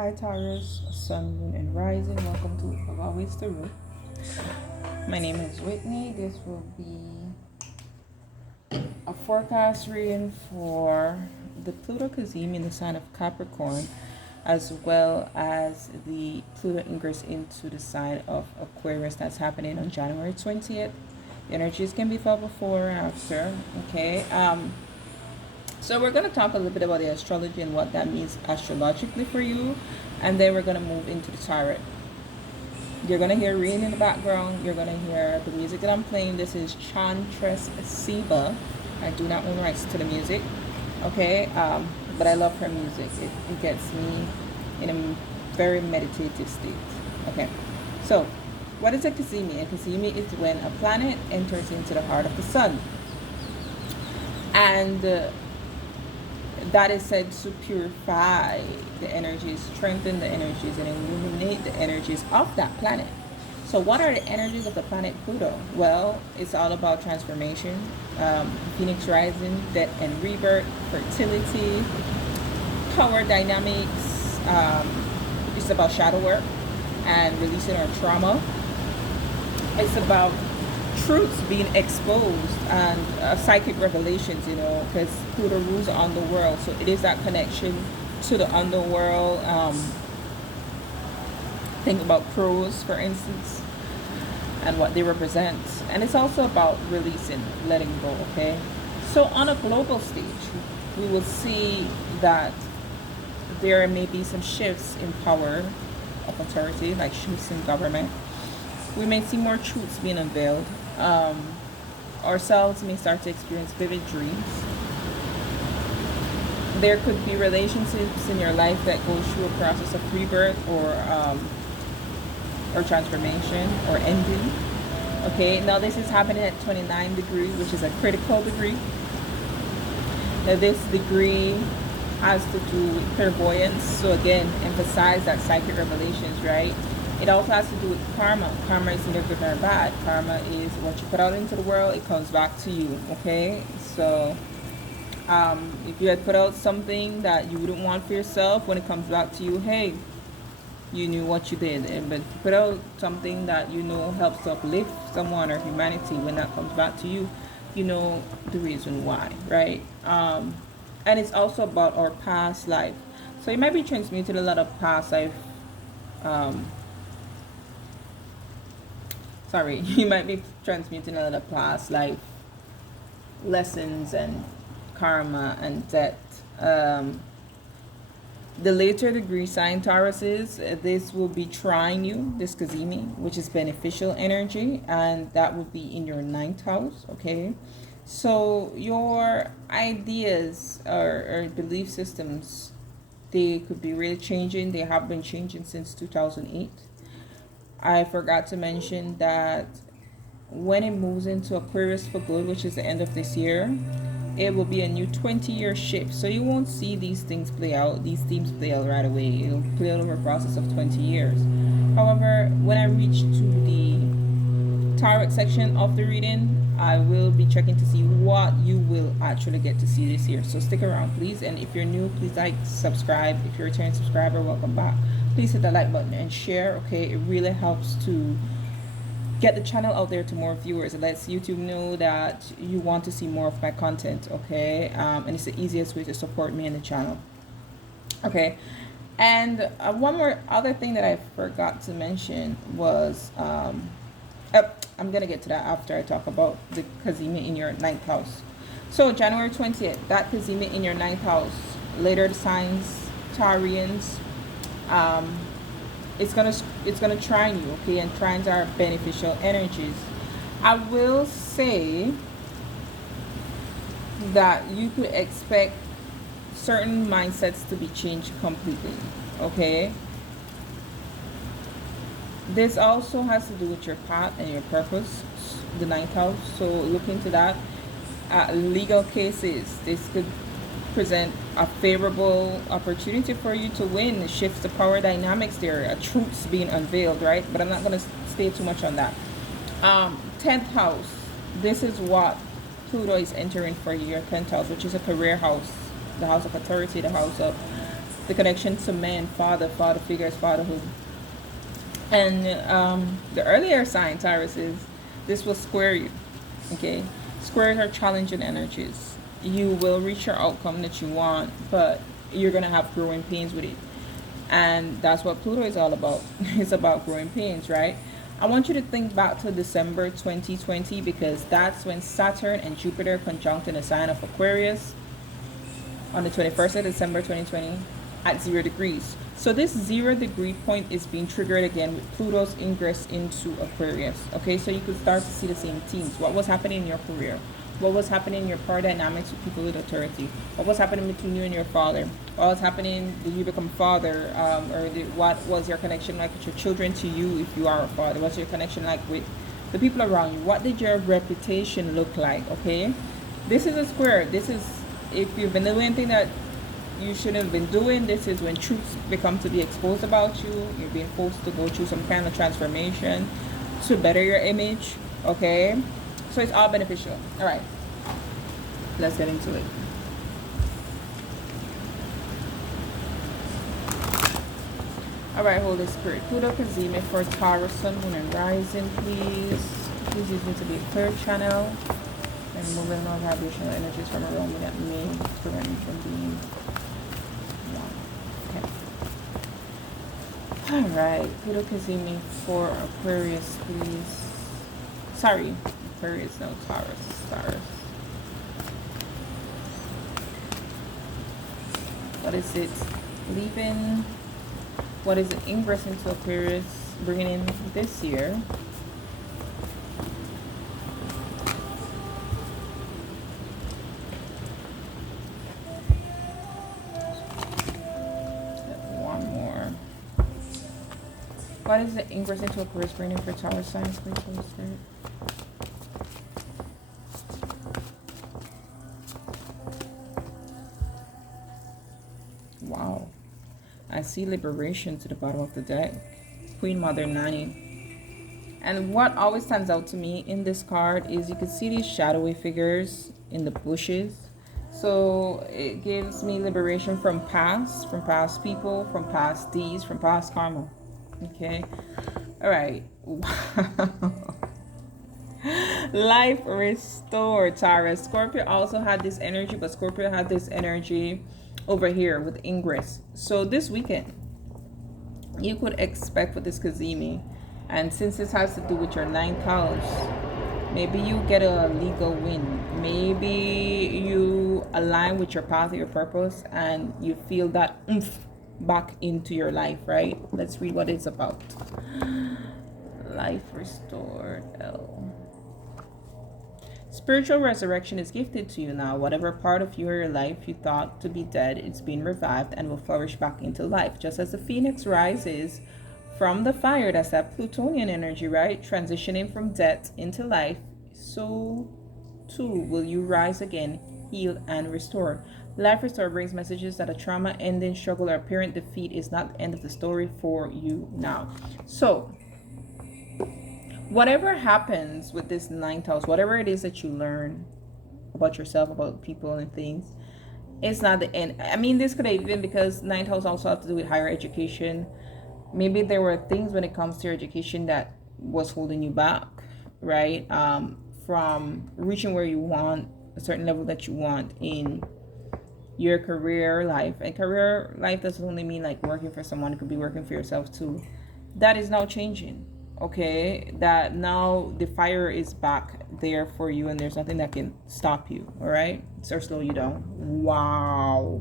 Hi Taurus, Sun, Moon, and Rising. Welcome to Always the Root. My name is Whitney. This will be a forecast reading for the Pluto Kazemi in the sign of Capricorn, as well as the Pluto ingress into the sign of Aquarius that's happening on January 20th. The energies can be felt before or after. Okay. So we're going to talk a little bit about the astrology and what that means astrologically for you, and then we're going to move into the tarot. You're going to hear reading in the background. You're going to hear the music that I'm playing. This is Chantress Siba. I do not own rights to the music, okay? But I love her music. It gets me in a very meditative state. Okay, so what is a Kazemi? A Kazemi is when a planet enters into the heart of the sun, and that is said to purify the energies, strengthen the energies, and illuminate the energies of that planet. So what are the energies of the planet Pluto? Well, it's all about transformation, phoenix rising, death and rebirth, fertility, power dynamics. It's about shadow work and releasing our trauma. It's about truths being exposed and psychic revelations, because Pluto rules the underworld, so it is that connection to the underworld. Think about crows, for instance, and what they represent. And it's also about releasing, letting go, okay? So on a global stage, we will see that there may be some shifts in power of authority, like shifts in government. We may see more truths being unveiled. Ourselves may start to experience vivid dreams. There could be relationships in your life that go through a process of rebirth or transformation or ending. Okay, now this is happening at 29 degrees, which is a critical degree. Now this degree has to do with clairvoyance. So again, emphasize that psychic revelations, right? It also has to do with karma. Karma is neither good nor bad. Karma is what you put out into the world, it comes back to you, okay? So if you had put out something that you wouldn't want for yourself, when it comes back to you, hey, you knew what you did. But if you put out something that you know helps to uplift someone or humanity, when that comes back to you, you know the reason why, right? And it's also about our past life. So you might be transmuting a lot of past life. You might be transmuting a lot of past life lessons and karma and debt. The later degree sign Taurus is, this will be trying you, this Kazemi, which is beneficial energy, and that will be in your ninth house, okay? So your ideas or belief systems, they could be really changing. They have been changing since 2008. I forgot to mention that when it moves into Aquarius for good, which is the end of this year, it will be a new 20-year shift. So you won't see these things play out, these themes play out right away. It'll play out over a process of 20 years. However, when I reach to the tarot section of the reading, I will be checking to see what you will actually get to see this year. So stick around, please. And if you're new, please like, subscribe. If you're a returning subscriber, welcome back. Please hit the like button and share, okay? It really helps to get the channel out there to more viewers. It lets YouTube know that you want to see more of my content, okay? And it's the easiest way to support me and the channel, okay? And one more other thing that I forgot to mention was, I'm gonna get to that after I talk about the Kazemi in your ninth house. So January 20th, that Kazemi in your ninth house, later the signs, Taurians, it's gonna trine you, okay? And trines are beneficial energies. I will say that you could expect certain mindsets to be changed completely, okay? This also has to do with your path and your purpose, the ninth house. So look into that. Legal cases, this could present a favorable opportunity for you to win. It shifts the power dynamics there. A truth's being unveiled, right? But I'm not going to stay too much on that. 10th house. This is what Pluto is entering for your 10th house, which is a career house, the house of authority, the house of the connection to men, father figures, fatherhood. And the earlier sign, Taurus, is this will square you. Okay, squares are challenging energies. You will reach your outcome that you want, but you're gonna have growing pains with it, and that's what Pluto is all about. It's about growing pains, right? I want you to think back to December 2020, because that's when Saturn and Jupiter conjunct in the sign of Aquarius on the 21st of December 2020 at 0 degrees. So this 0 degree point is being triggered again with Pluto's ingress into Aquarius. Okay, so you could start to see the same themes. What was happening in your career? What was happening in your power dynamics with people with authority? What was happening between you and your father? What was happening? Did you become father? What was your connection like with your children to you if you are a father? What's your connection like with the people around you? What did your reputation look like? Okay, this is a square. This is, if you've been doing anything that you shouldn't have been doing, this is when truths become to be exposed about you. You're being forced to go through some kind of transformation to better your image. Okay, so it's all beneficial. All right, let's get into it. All right, Holy Spirit, Pluto Kazime for Taurus, Sun, Moon, and Rising, please. Please use me to be a clear channel and removing all vibrational energies from around me that may prevent me from being one. Okay. All right, Pluto Kazime for Aquarius, please. Sorry, Aquarius, no, Taurus. What is it? Leaving. What is it? Ingress into Aquarius, bringing in this year. One more. What is the ingress into Aquarius bringing in for Taurus signs, please, Holy Spirit? Wow. I see liberation to the bottom of the deck. Queen Mother 90. And what always stands out to me in this card is you can see these shadowy figures in the bushes. So it gives me liberation from past people, from past deeds, from past karma. Okay. All right. Wow. Life restored, Taurus. Scorpio also had this energy, but Scorpio had this energy over here with ingress. So this weekend you could expect with this Kazimi, and since this has to do with your ninth house, maybe you get a legal win. Maybe you align with your path, your purpose, and you feel that oomph back into your life, right? Let's read what it's about. Life restored. Spiritual resurrection is gifted to you now. Whatever part of your life you thought to be dead, it's been revived and will flourish back into life. Just as the phoenix rises from the fire, that's that Plutonian energy, right? Transitioning from death into life, so too will you rise again, healed and restored. Life restored brings messages that a trauma, ending, struggle, or apparent defeat is not the end of the story for you now. So whatever happens with this ninth house, whatever it is that you learn about yourself, about people and things, it's not the end. I mean, this could have even, because ninth house also have to do with higher education. Maybe there were things when it comes to your education that was holding you back, right? From reaching where you want, a certain level that you want in your career life. And career life doesn't only mean like working for someone, it could be working for yourself too. That is now changing. Okay, that now the fire is back there for you and there's nothing that can stop you, all right, or slow you down. Wow.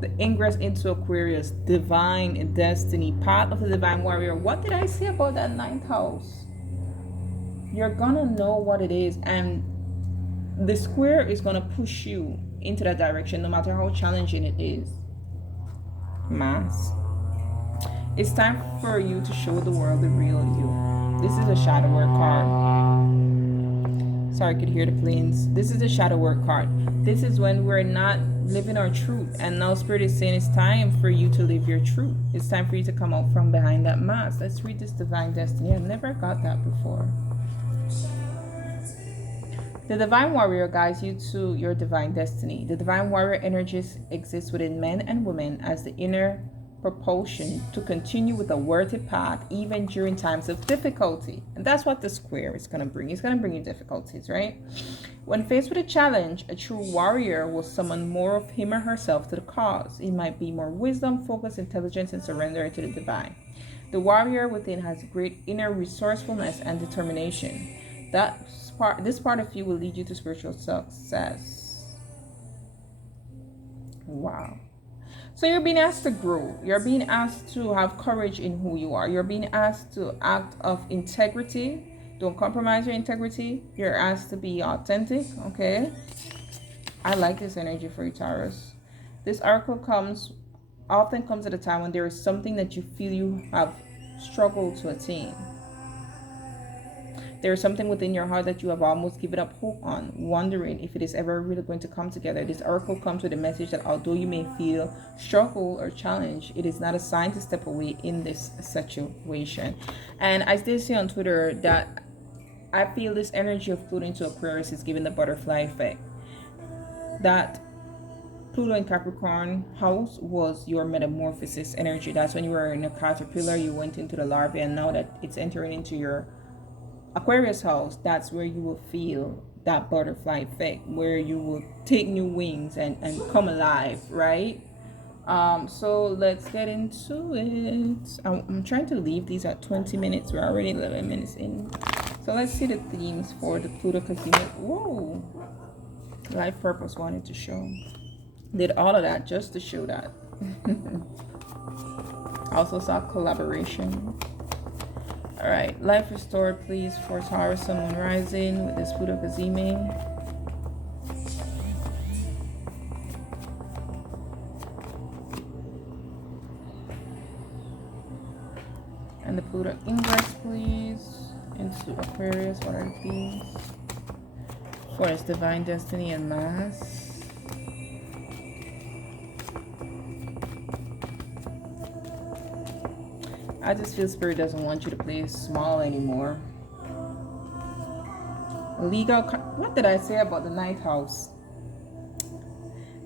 The ingress into Aquarius, divine destiny, path of the divine warrior. What did I say about that ninth house? You're gonna know what it is, and the square is gonna push you into that direction no matter how challenging it is. Mass. It's time for you to show the world the real you. This is a shadow work card. Sorry, I could hear the planes. This is a shadow work card. This is when we're not living our truth. And now Spirit is saying it's time for you to live your truth. It's time for you to come out from behind that mask. Let's read this divine destiny. I've never got that before. The divine warrior guides you to your divine destiny. The divine warrior energies exist within men and women as the inner propulsion to continue with a worthy path even during times of difficulty. And that's what the square is going to bring. It's going to bring you difficulties, right? When faced with a challenge, a true warrior will summon more of him or herself to the cause. It might be more wisdom, focus, intelligence, and surrender to the divine. The warrior within has great inner resourcefulness and determination. This part of you will lead you to spiritual success. Wow. So you're being asked to grow. You're being asked to have courage in who you are. You're being asked to act of integrity. Don't compromise your integrity. You're asked to be authentic, okay? I like this energy for you, Taurus. This oracle often comes at a time when there is something that you feel you have struggled to attain. There is something within your heart that you have almost given up hope on, wondering if it is ever really going to come together. This oracle comes with a message that although you may feel struggle or challenge, it is not a sign to step away in this situation. And I did see on Twitter that I feel this energy of Pluto into Aquarius is giving the butterfly effect. That Pluto in Capricorn house was your metamorphosis energy. That's when you were in a caterpillar, you went into the larvae, and now that it's entering into your Aquarius house, that's where you will feel that butterfly effect, where you will take new wings and come alive, right? So let's get into it. I'm trying to leave these at 20 minutes. We're already 11 minutes in. So let's see the themes for the Pluto Casino. Whoa. Life purpose wanted to show. Did all of that just to show that. Also saw collaboration. All right, life restored, please, for Taurus, Sun, Moon, Rising with this Pluto Kazemi. And the Pluto ingress, please, into Aquarius. What are these? For its divine destiny and mass. I just feel Spirit doesn't want you to play small anymore. What did I say about the ninth house?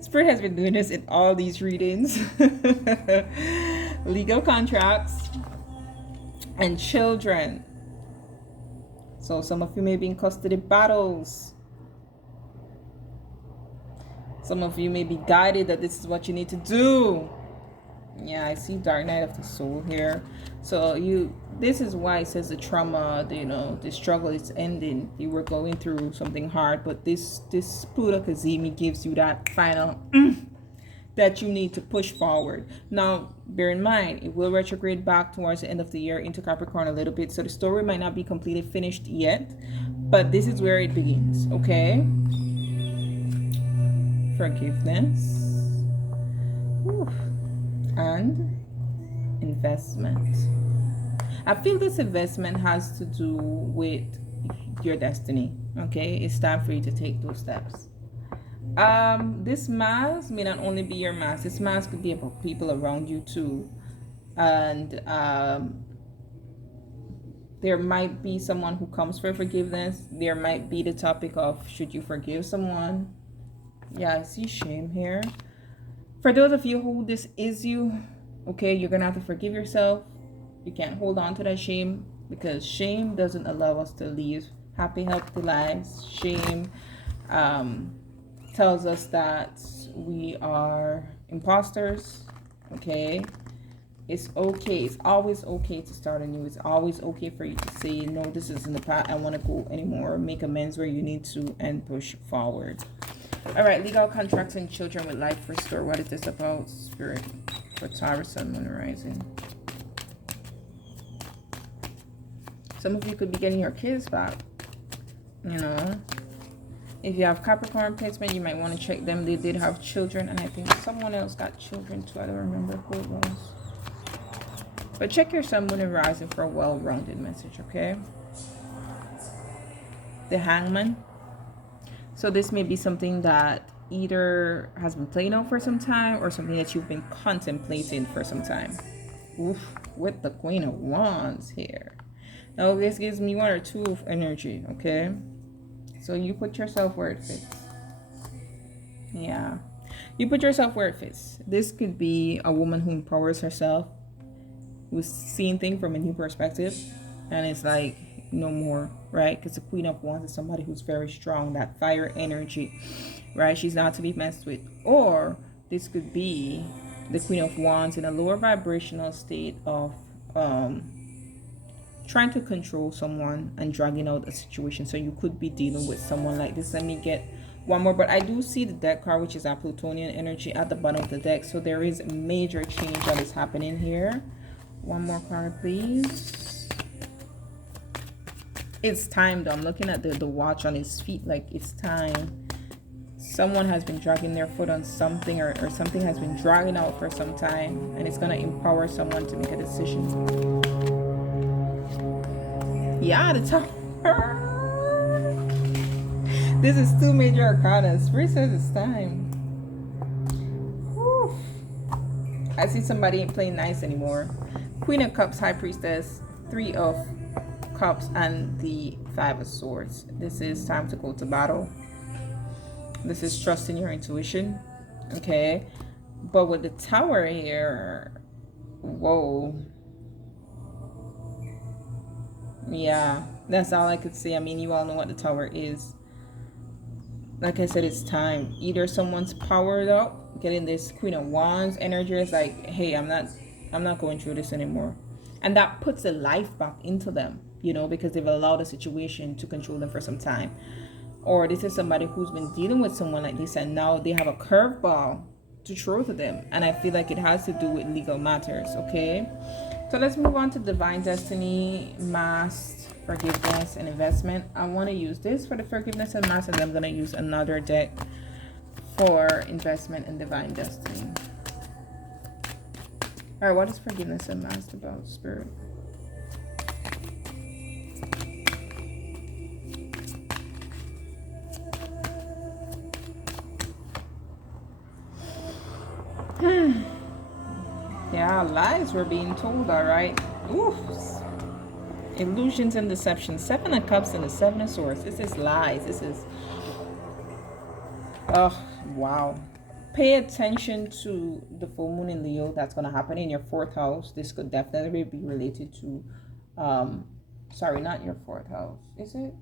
Spirit has been doing this in all these readings. Legal contracts and children. So some of you may be in custody battles. Some of you may be guided that this is what you need to do. Yeah, I see Dark Night of the Soul here. So this is why it says the trauma, the struggle is ending. You were going through something hard, but this Pluto Kazemi gives you that final that you need to push forward. Now, bear in mind, it will retrograde back towards the end of the year into Capricorn a little bit. So the story might not be completely finished yet, but this is where it begins, okay? Forgiveness. Whew. And investment. I feel this investment has to do with your destiny, okay? It's time for you to take those steps. This mass may not only be your mass. This mass could be about people around you too. And there might be someone who comes for forgiveness. There might be the topic of should you forgive someone. Yeah, I see shame here. For those of you who this is you, okay, you're going to have to forgive yourself. You can't hold on to that shame because shame doesn't allow us to live happy, healthy lives. Shame tells us that we are imposters, okay? It's okay. It's always okay to start anew. It's always okay for you to say, no, this isn't the path I want to go anymore. Make amends where you need to and push forward. All right, legal contracts and children with life restored. What is this about, Spirit, for Taurus, Sun, Moon, Rising? Some of you could be getting your kids back. If you have Capricorn placement, you might want to check them. They did have children, and I think someone else got children too. I don't remember who it was. But check your Sun, Moon, and Rising for a well-rounded message, okay? The Hangman. So this may be something that either has been playing out for some time or something that you've been contemplating for some time. Oof, with the Queen of Wands here. Now this gives me one or two of energy, okay? So you put yourself where it fits. Yeah. You put yourself where it fits. This could be a woman who empowers herself, who's seeing things from a new perspective, and it's like no more, right? Because the Queen of Wands is somebody who's very strong, that fire energy, right? She's not to be messed with. Or this could be the Queen of Wands in a lower vibrational state of trying to control someone and dragging out a situation. So you could be dealing with someone like this. Let me get one more. But I do see the deck card, which is a Plutonian energy at the bottom of the deck. So there is a major change that is happening here. One more card, please. It's time though. I'm looking at the watch on his feet, like it's time. Someone has been dragging their foot on something, or something has been dragging out for some time, and it's going to empower someone to make a decision. Yeah, the Tower. This is two major arcana. Spirit says it's time. Whew. I see somebody ain't playing nice anymore. Queen of Cups, High Priestess, Three of Cups, and the Five of Swords. This is time to go to battle. This is trusting your intuition. Okay. But with the Tower here, whoa. Yeah, that's all I could say. I mean, you all know what the Tower is. Like I said, it's time. Either someone's powered up, getting this Queen of Wands energy is like, hey, I'm not going through this anymore. And that puts the life back into them, you know, because they've allowed the situation to control them for some time. Or this is somebody who's been dealing with someone like this, and now they have a curveball to throw to them. And I feel like it has to do with legal matters, okay? So let's move on to Divine Destiny, Mass, Forgiveness, and Investment. I want to use this for the Forgiveness and Mass, and then I'm going to use another deck for Investment and Divine Destiny. All right, what is Forgiveness and Mass about, Spirit? Yeah, lies were being told, all right. Oof. Illusions and deception. Seven of Cups and the Seven of Swords. This is lies. This is... oh, wow. Pay attention to the full moon in Leo. That's going to happen in your 4th house. This could definitely be related to... sorry, not your 4th house. Is it?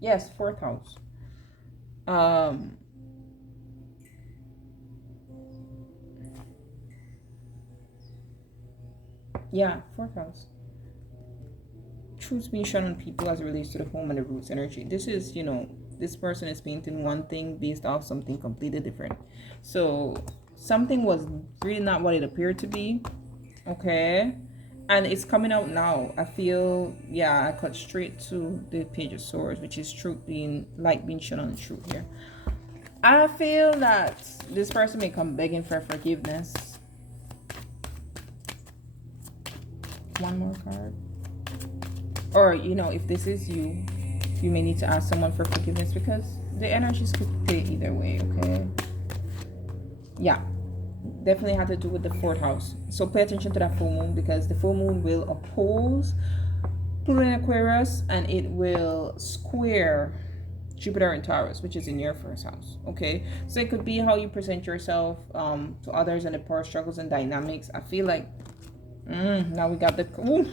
Yes, 4th house. Yeah, 4th house. Truths being shown on people as it relates to the home and the roots energy. This is, you know, this person is painting one thing based off something completely different. So something was really not what it appeared to be. Okay. And it's coming out now. I feel, yeah, I cut straight to the Page of Swords, which is truth being, light being shown on the truth here. I feel that this person may come begging for forgiveness. One more card. Or, you know, if this is you, you may need to ask someone for forgiveness, because the energies could play either way, okay? Yeah, definitely had to do with the 4th house. So pay attention to that full moon, because the full moon will oppose Pluto in Aquarius, and it will square Jupiter in Taurus, which is in your 1st house, okay? So it could be how you present yourself to others and the power struggles and dynamics. I feel like now we got the... ooh,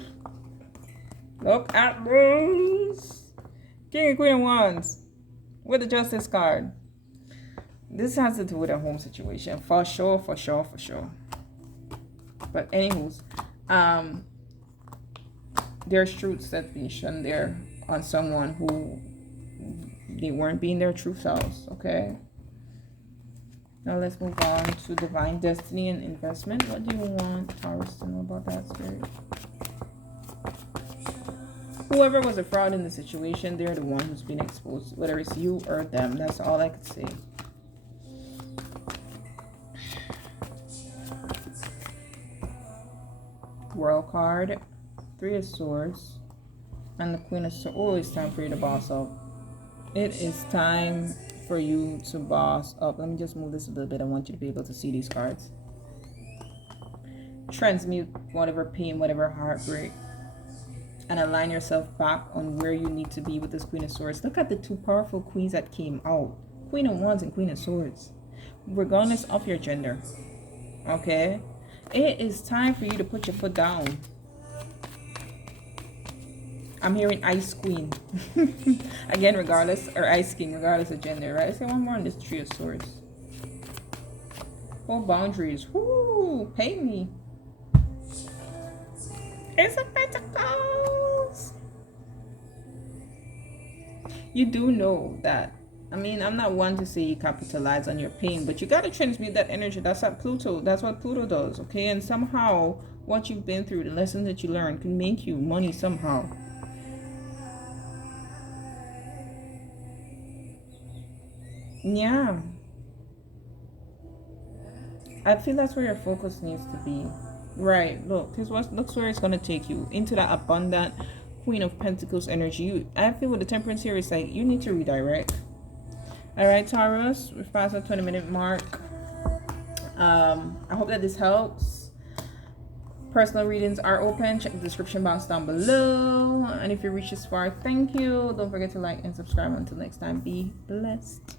look at this. King and Queen of Wands with the Justice card. This has to do with a home situation. For sure, for sure, for sure. But anywho's, there's truths that's being shown there on someone who they weren't being their true selves, okay? Now let's move on to Divine Destiny and Investment. What do you want Taurus to know about that, Spirit? Whoever was a fraud in the situation, they're the one who's been exposed, whether it's you or them. That's all I could say. World card, 3 of Swords, and the Queen of Swords. Oh, it's time for you to boss up. It is time for you to boss up. Let me just move this a little bit. I want you to be able to see these cards. Transmute whatever pain, whatever heartbreak. and align yourself back on where you need to be with this Queen of Swords. Look at the two powerful queens that came out. Queen of Wands and Queen of Swords. Regardless of your gender. Okay? It is time for you to put your foot down. I'm hearing Ice Queen. Again, regardless, or Ice King, regardless of gender, right? Let's say one more on this Tree of Swords. Oh, boundaries. Woo! Pay me. It's a Pentacles. You do know that. I mean, I'm not one to say you capitalize on your pain, but you got to transmute that energy. That's at Pluto. That's what Pluto does, okay? And somehow, what you've been through, the lessons that you learned, can make you money somehow. Yeah. I feel that's where your focus needs to be. Right. Look, this was looks where it's gonna take you into that abundant Queen of Pentacles energy. I feel with the Temperance here, it's like you need to redirect. All right, Taurus, we've passed the 20-minute mark. I hope that this helps. Personal readings are open. Check the description box down below. And if you reach this far, thank you. Don't forget to like and subscribe. Until next time, be blessed.